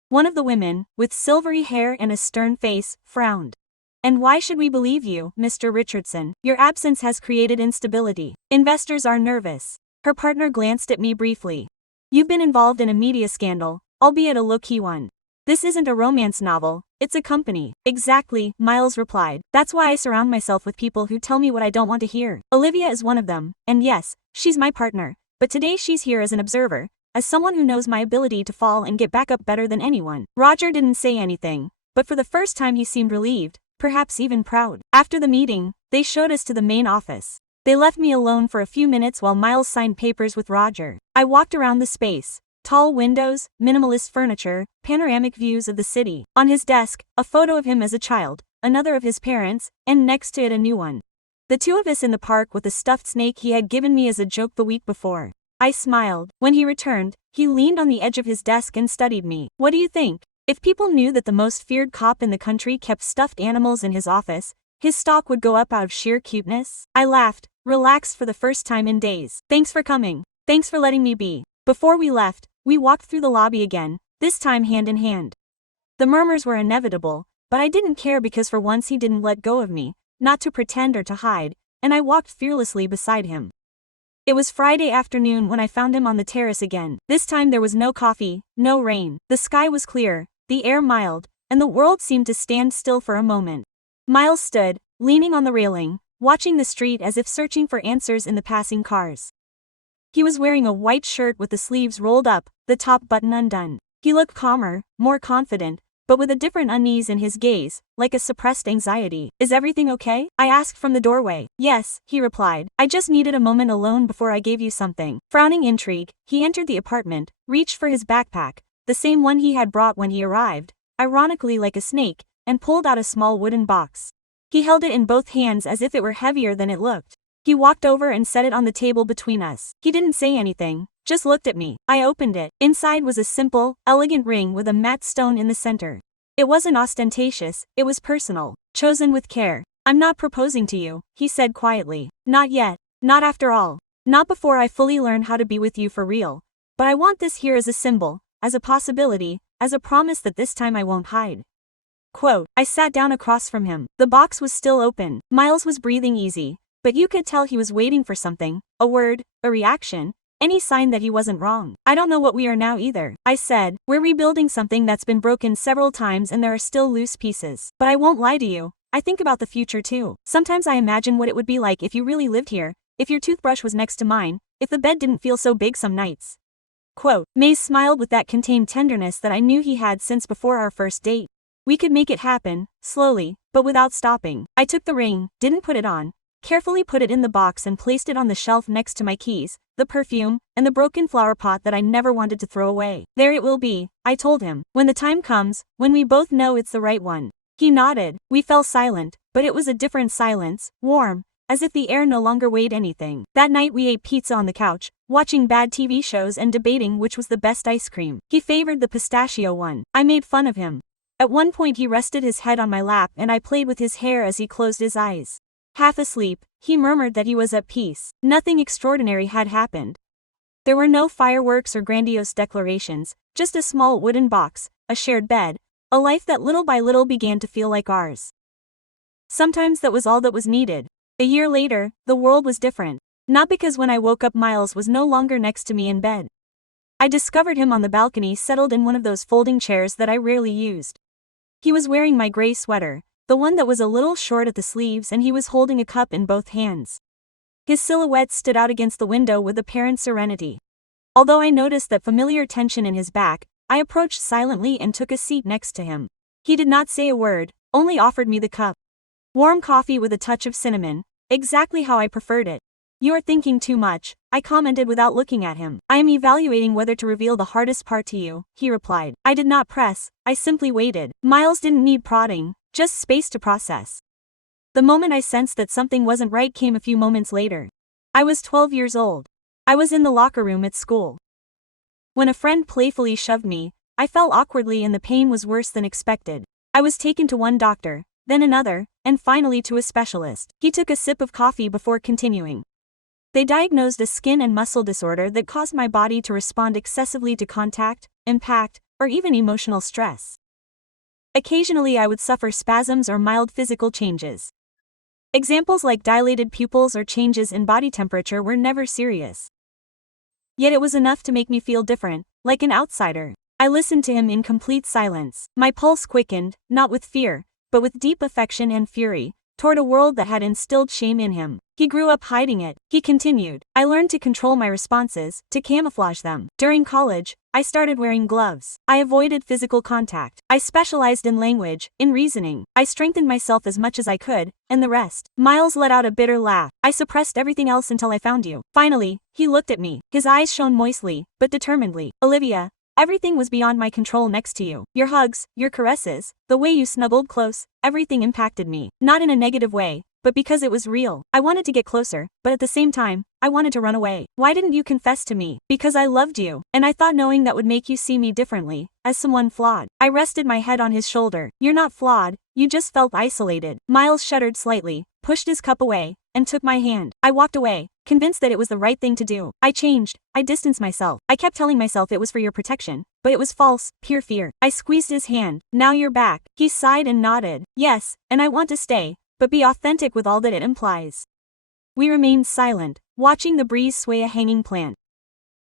One of the women, with silvery hair and a stern face, frowned. "And why should we believe you, Mr. Richardson? Your absence has created instability. Investors are nervous." Her partner glanced at me briefly. "You've been involved in a media scandal, albeit a low-key one. This isn't a romance novel, it's a company." "Exactly," Miles replied. "That's why I surround myself with people who tell me what I don't want to hear. Olivia is one of them, and yes, she's my partner, but today she's here as an observer, as someone who knows my ability to fall and get back up better than anyone." Roger didn't say anything, but for the first time he seemed relieved, perhaps even proud. After the meeting, they showed us to the main office. They left me alone for a few minutes while Miles signed papers with Roger. I walked around the space. Tall windows, minimalist furniture, panoramic views of the city. On his desk, a photo of him as a child, another of his parents, and next to it a new one. The 2 of us in the park with the stuffed snake he had given me as a joke the week before. I smiled. When he returned, he leaned on the edge of his desk and studied me. "What do you think? If people knew that the most feared cop in the country kept stuffed animals in his office, his stock would go up out of sheer cuteness?" I laughed, relaxed for the first time in days. "Thanks for coming. Thanks for letting me be." Before we left, we walked through the lobby again, this time hand in hand. The murmurs were inevitable, but I didn't care because for once he didn't let go of me, not to pretend or to hide, and I walked fearlessly beside him. It was Friday afternoon when I found him on the terrace again. This time there was no coffee, no rain. The sky was clear, the air mild, and the world seemed to stand still for a moment. Miles stood, leaning on the railing, watching the street as if searching for answers in the passing cars. He was wearing a white shirt with the sleeves rolled up, the top button undone. He looked calmer, more confident, but with a different unease in his gaze, like a suppressed anxiety. "Is everything okay?" I asked from the doorway. "Yes," he replied. "I just needed a moment alone before I gave you something." Frowning intrigue, he entered the apartment, reached for his backpack, the same one he had brought when he arrived, ironically like a snake, and pulled out a small wooden box. He held it in both hands as if it were heavier than it looked. He walked over and set it on the table between us. He didn't say anything, just looked at me. I opened it. Inside was a simple, elegant ring with a matte stone in the center. It wasn't ostentatious, it was personal, chosen with care. "I'm not proposing to you," he said quietly. "Not yet. Not after all. Not before I fully learn how to be with you for real. But I want this here as a symbol, as a possibility, as a promise that this time I won't hide." Quote. I sat down across from him. The box was still open. Miles was breathing easy, but you could tell he was waiting for something, a word, a reaction, any sign that he wasn't wrong. "I don't know what we are now either," I said. "We're rebuilding something that's been broken several times and there are still loose pieces. But I won't lie to you, I think about the future too. Sometimes I imagine what it would be like if you really lived here, if your toothbrush was next to mine, if the bed didn't feel so big some nights." Quote. Maze smiled with that contained tenderness that I knew he had since before our first date. We could make it happen, slowly, but without stopping. I took the ring, didn't put it on, carefully put it in the box and placed it on the shelf next to my keys, the perfume, and the broken flower pot that I never wanted to throw away. "There it will be," I told him. "When the time comes, when we both know it's the right one." He nodded. We fell silent, but it was a different silence, warm, as if the air no longer weighed anything. That night we ate pizza on the couch, watching bad TV shows and debating which was the best ice cream. He favored the pistachio one. I made fun of him. At one point he rested his head on my lap and I played with his hair as he closed his eyes. Half asleep, he murmured that he was at peace. Nothing extraordinary had happened. There were no fireworks or grandiose declarations, just a small wooden box, a shared bed, a life that little by little began to feel like ours. Sometimes that was all that was needed. A year later, the world was different. Not because when I woke up Miles was no longer next to me in bed. I discovered him on the balcony settled in one of those folding chairs that I rarely used. He was wearing my gray sweater, the one that was a little short at the sleeves, and he was holding a cup in both hands. His silhouette stood out against the window with apparent serenity. Although I noticed that familiar tension in his back, I approached silently and took a seat next to him. He did not say a word, only offered me the cup. Warm coffee with a touch of cinnamon, exactly how I preferred it. "You are thinking too much," I commented without looking at him. "I am evaluating whether to reveal the hardest part to you," he replied. I did not press, I simply waited. Miles didn't need prodding, just space to process. The moment I sensed that something wasn't right came a few moments later. I was 12 years old. I was in the locker room at school. When a friend playfully shoved me, I fell awkwardly and the pain was worse than expected. I was taken to one doctor, then another, and finally to a specialist. He took a sip of coffee before continuing. They diagnosed a skin and muscle disorder that caused my body to respond excessively to contact, impact, or even emotional stress. Occasionally I would suffer spasms or mild physical changes. Examples like dilated pupils or changes in body temperature were never serious. Yet it was enough to make me feel different, like an outsider. I listened to him in complete silence. My pulse quickened, not with fear, but with deep affection and fury, toward a world that had instilled shame in him. He grew up hiding it, he continued. I learned to control my responses, to camouflage them. During college, I started wearing gloves. I avoided physical contact. I specialized in language, in reasoning. I strengthened myself as much as I could, and the rest. Miles let out a bitter laugh. I suppressed everything else until I found you. Finally, he looked at me. His eyes shone moistly, but determinedly. Olivia, everything was beyond my control next to you. Your hugs, your caresses, the way you snuggled close, everything impacted me. Not in a negative way, but because it was real. I wanted to get closer, but at the same time, I wanted to run away. Why didn't you confess to me? Because I loved you, and I thought knowing that would make you see me differently, as someone flawed. I rested my head on his shoulder. You're not flawed, you just felt isolated. Miles shuddered slightly, pushed his cup away, and took my hand. I walked away, convinced that it was the right thing to do. I changed, I distanced myself. I kept telling myself it was for your protection, but it was false, pure fear. I squeezed his hand. Now you're back. He sighed and nodded. Yes, and I want to stay, but be authentic with all that it implies. We remained silent, watching the breeze sway a hanging plant.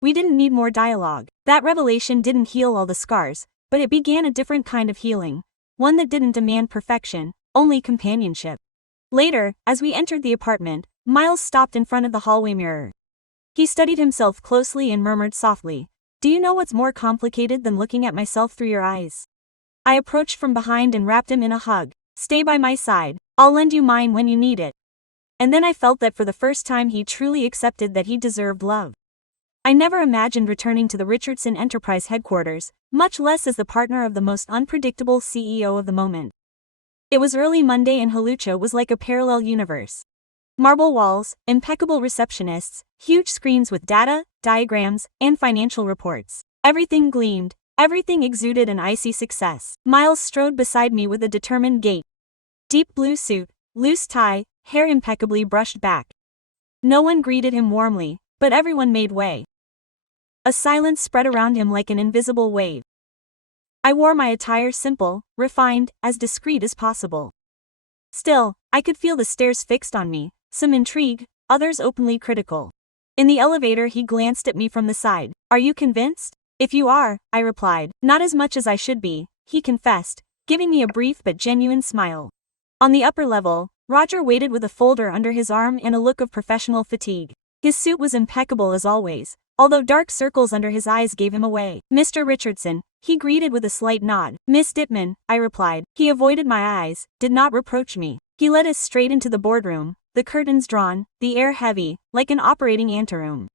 We didn't need more dialogue. That revelation didn't heal all the scars, but it began a different kind of healing, one that didn't demand perfection, only companionship. Later, as we entered the apartment, Miles stopped in front of the hallway mirror. He studied himself closely and murmured softly, "Do you know what's more complicated than looking at myself through your eyes?" I approached from behind and wrapped him in a hug. "Stay by my side. I'll lend you mine when you need it." And then I felt that for the first time he truly accepted that he deserved love. I never imagined returning to the Richardson Enterprise headquarters, much less as the partner of the most unpredictable CEO of the moment. It was early Monday and Halucha was like a parallel universe. Marble walls, impeccable receptionists, huge screens with data, diagrams, and financial reports. Everything gleamed, everything exuded an icy success. Miles strode beside me with a determined gait. Deep blue suit, loose tie, hair impeccably brushed back. No one greeted him warmly, but everyone made way. A silence spread around him like an invisible wave. I wore my attire simple, refined, as discreet as possible. Still, I could feel the stares fixed on me, some intrigued, others openly critical. In the elevator he glanced at me from the side. "Are you convinced?" "If you are," I replied. "Not as much as I should be," he confessed, giving me a brief but genuine smile. On the upper level, Roger waited with a folder under his arm and a look of professional fatigue. His suit was impeccable as always, although dark circles under his eyes gave him away. "Mr. Richardson," he greeted with a slight nod. "Miss Dittman," I replied. He avoided my eyes, did not reproach me. He led us straight into the boardroom, the curtains drawn, the air heavy, like an operating anteroom.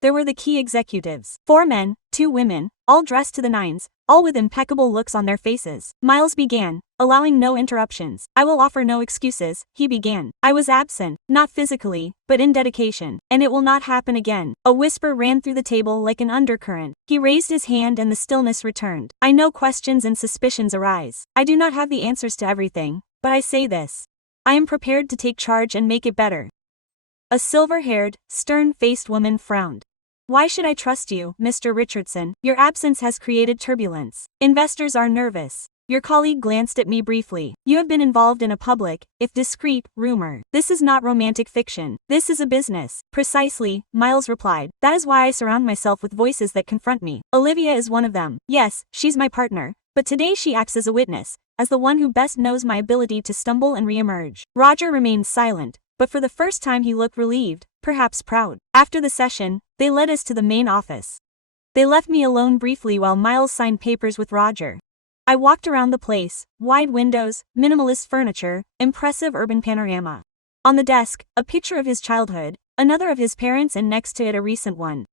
There were the key executives. 4 men, 2 women, all dressed to the nines, all with impeccable looks on their faces. Miles began, allowing no interruptions. I will offer no excuses, he began. I was absent, not physically, but in dedication, and it will not happen again. A whisper ran through the table like an undercurrent. He raised his hand and the stillness returned. I know questions and suspicions arise. I do not have the answers to everything, but I say this. I am prepared to take charge and make it better. A silver-haired, stern-faced woman frowned. Why should I trust you, Mr. Richardson? Your absence has created turbulence. Investors are nervous. Your colleague glanced at me briefly. You have been involved in a public, if discreet, rumor. This is not romantic fiction. This is a business. Precisely, Miles replied. That is why I surround myself with voices that confront me. Olivia is one of them. Yes, she's my partner. But today she acts as a witness, as the one who best knows my ability to stumble and re-emerge. Roger remained silent, but for the first time he looked relieved, perhaps proud. After the session, they led us to the main office. They left me alone briefly while Miles signed papers with Roger. I walked around the place, wide windows, minimalist furniture, impressive urban panorama. On the desk, a picture of his childhood, another of his parents and next to it a recent one.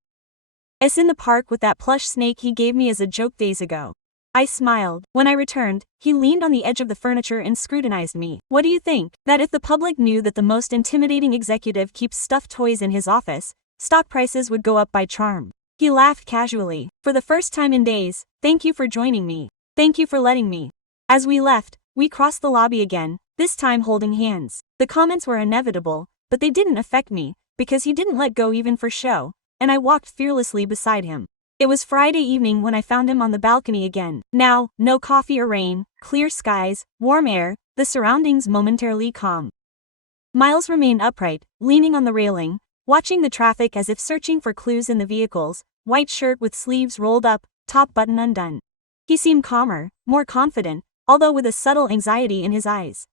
As in the park with that plush snake he gave me as a joke days ago. I smiled. When I returned, he leaned on the edge of the furniture and scrutinized me. What do you think? That if the public knew that the most intimidating executive keeps stuffed toys in his office, stock prices would go up by charm. He laughed casually. For the first time in days, thank you for joining me. Thank you for letting me. As we left, we crossed the lobby again, this time holding hands. The comments were inevitable, but they didn't affect me, because he didn't let go even for show, and I walked fearlessly beside him. It was Friday evening when I found him on the balcony again. Now, no coffee or rain, clear skies, warm air, the surroundings momentarily calm. Miles remained upright, leaning on the railing, watching the traffic as if searching for clues in the vehicles, white shirt with sleeves rolled up, top button undone. He seemed calmer, more confident, although with a subtle anxiety in his eyes.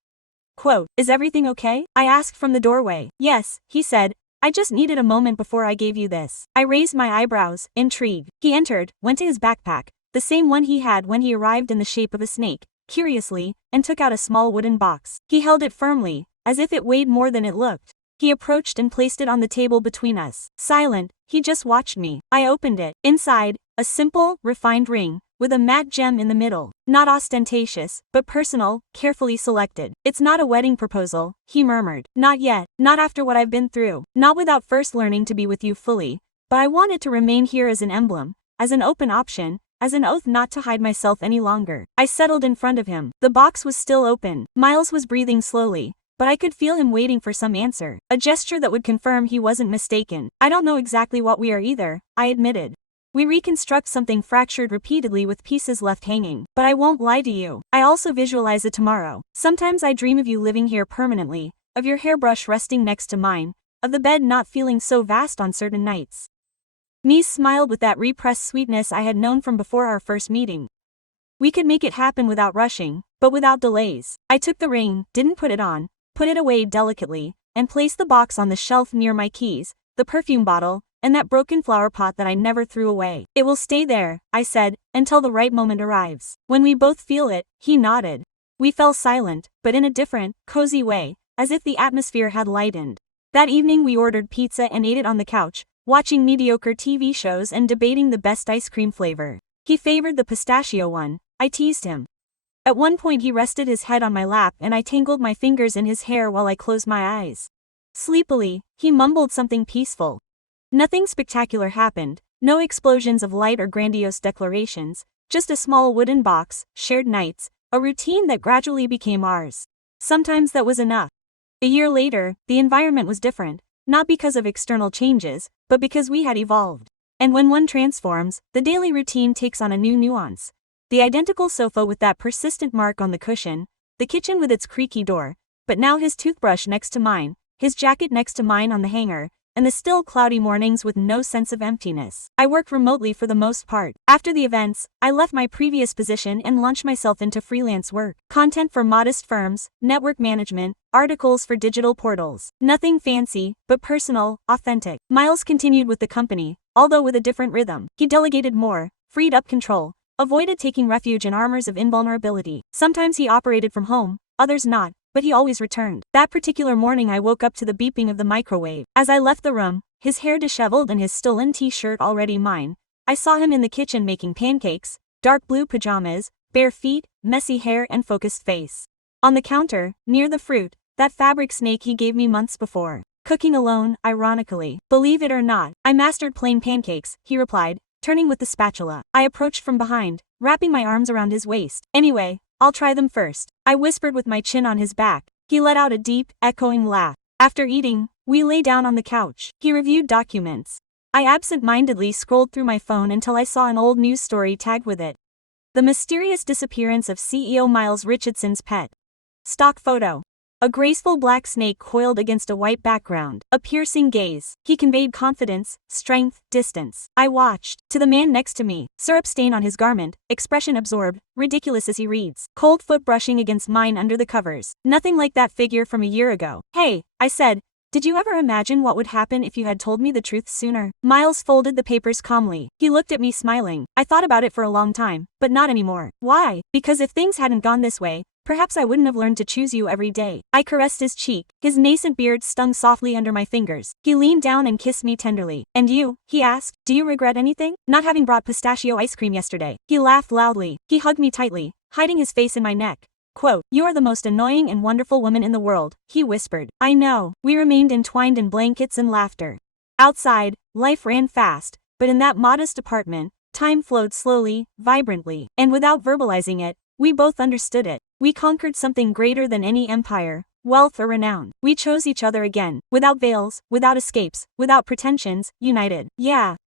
Quote, "Is everything okay?" I asked from the doorway. "Yes," he said. "I just needed a moment before I gave you this." I raised my eyebrows, intrigued. He entered, went to his backpack, the same one he had when he arrived in the shape of a snake, curiously, and took out a small wooden box. He held it firmly, as if it weighed more than it looked. He approached and placed it on the table between us. Silent, he just watched me. I opened it. Inside, a simple, refined ring, with a matte gem in the middle. Not ostentatious, but personal, carefully selected. "It's not a wedding proposal," he murmured. "Not yet, not after what I've been through, not without first learning to be with you fully, but I want it to remain here as an emblem, as an open option, as an oath not to hide myself any longer." I settled in front of him. The box was still open. Miles was breathing slowly, but I could feel him waiting for some answer, a gesture that would confirm he wasn't mistaken. "I don't know exactly what we are either," I admitted. "We reconstruct something fractured repeatedly with pieces left hanging. But I won't lie to you. I also visualize it tomorrow. Sometimes I dream of you living here permanently, of your hairbrush resting next to mine, of the bed not feeling so vast on certain nights." Mies smiled with that repressed sweetness I had known from before our first meeting. We could make it happen without rushing, but without delays. I took the ring, didn't put it on, put it away delicately, and placed the box on the shelf near my keys, the perfume bottle, and that broken flower pot that I never threw away. "It will stay there," I said, "until the right moment arrives. When we both feel it." He nodded. We fell silent, but in a different, cozy way, as if the atmosphere had lightened. That evening we ordered pizza and ate it on the couch, watching mediocre TV shows and debating the best ice cream flavor. He favored the pistachio one. I teased him. At one point he rested his head on my lap and I tangled my fingers in his hair while I closed my eyes. Sleepily, he mumbled something peaceful. Nothing spectacular happened, no explosions of light or grandiose declarations, just a small wooden box, shared nights, a routine that gradually became ours. Sometimes that was enough. A year later, the environment was different, not because of external changes, but because we had evolved. And when one transforms, the daily routine takes on a new nuance. The identical sofa with that persistent mark on the cushion, the kitchen with its creaky door, but now his toothbrush next to mine, his jacket next to mine on the hanger, and the still cloudy mornings with no sense of emptiness. I worked remotely for the most part. After the events, I left my previous position and launched myself into freelance work. Content for modest firms, network management, articles for digital portals. Nothing fancy, but personal, authentic. Miles continued with the company, although with a different rhythm. He delegated more, freed up control, avoided taking refuge in armors of invulnerability. Sometimes he operated from home, others not, but he always returned. That particular morning I woke up to the beeping of the microwave. As I left the room, his hair disheveled and his stolen t-shirt already mine, I saw him in the kitchen making pancakes, dark blue pajamas, bare feet, messy hair and focused face. On the counter, near the fruit, that fabric snake he gave me months before. Cooking alone, ironically. Believe it or not, I mastered plain pancakes, he replied, turning with the spatula. I approached from behind, wrapping my arms around his waist. Anyway, I'll try them first, I whispered with my chin on his back. He let out a deep, echoing laugh. After eating, we lay down on the couch. He reviewed documents. I absent-mindedly scrolled through my phone until I saw an old news story tagged with it. The mysterious disappearance of CEO Miles Richardson's pet. Stock photo. A graceful black snake coiled against a white background. A piercing gaze. He conveyed confidence, strength, distance. I watched. To the man next to me, syrup stain on his garment, expression absorbed, ridiculous as he reads. Cold foot brushing against mine under the covers. Nothing like that figure from a year ago. Hey, I said. Did you ever imagine what would happen if you had told me the truth sooner? Miles folded the papers calmly. He looked at me smiling. I thought about it for a long time, but not anymore. Why? Because if things hadn't gone this way, perhaps I wouldn't have learned to choose you every day. I caressed his cheek. His nascent beard stung softly under my fingers. He leaned down and kissed me tenderly. And you? He asked. Do you regret anything? Not having brought pistachio ice cream yesterday. He laughed loudly. He hugged me tightly, hiding his face in my neck. Quote, you are the most annoying and wonderful woman in the world, he whispered. I know. We remained entwined in blankets and laughter. Outside, life ran fast, but in that modest apartment, time flowed slowly, vibrantly, and without verbalizing it, we both understood it. We conquered something greater than any empire, wealth or renown. We chose each other again, without veils, without escapes, without pretensions, united. Yeah,